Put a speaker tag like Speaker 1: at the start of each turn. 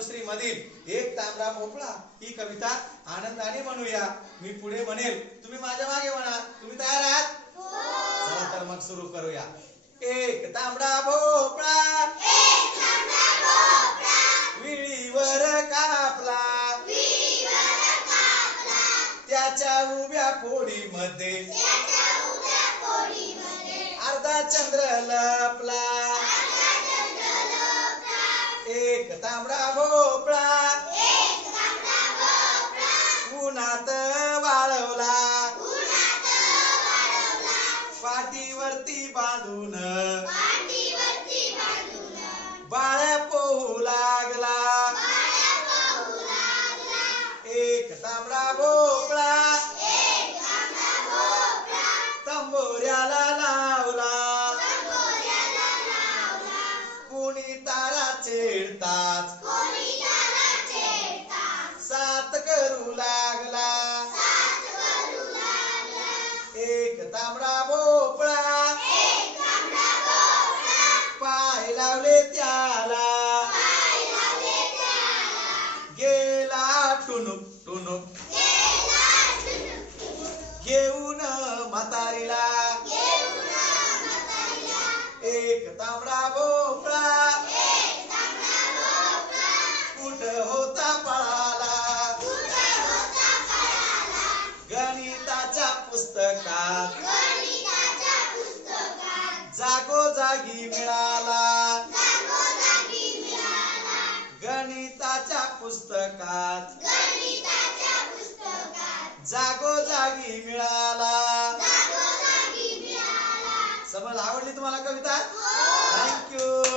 Speaker 1: दुसरी मधील एक तांबडा भोपळा ही कविता आनंदाने म्हणूया. मी पुढे म्हणेल तुम्ही माझ्या मागे म्हणा. तुम्ही तयार आहात? चला तर मग सुरू करूया. एक तांबडा भोपळा. विळीवर कापला. त्याच्या उभ्या फोडीमध्ये अर्धा चंद्र लपला. एक तांबडा भोपळा. उन्हात वाळवला. पाठीवरती बांधून. बाळ पोहू लागला. एक तांबडा भोपळा. तंबोऱ्याला लावला. कुणी तारा छेडताच सात करू लागला. एक तांबडा भोपळा. पाय लावले त्याला. गेला टुनुक टुनुक पुस्तकात. जागोजागी मिळाला. गणिताच्या पुस्तकात. जागोजागी मिळाला. समज आवडली तुम्हाला कविता? थँक्यू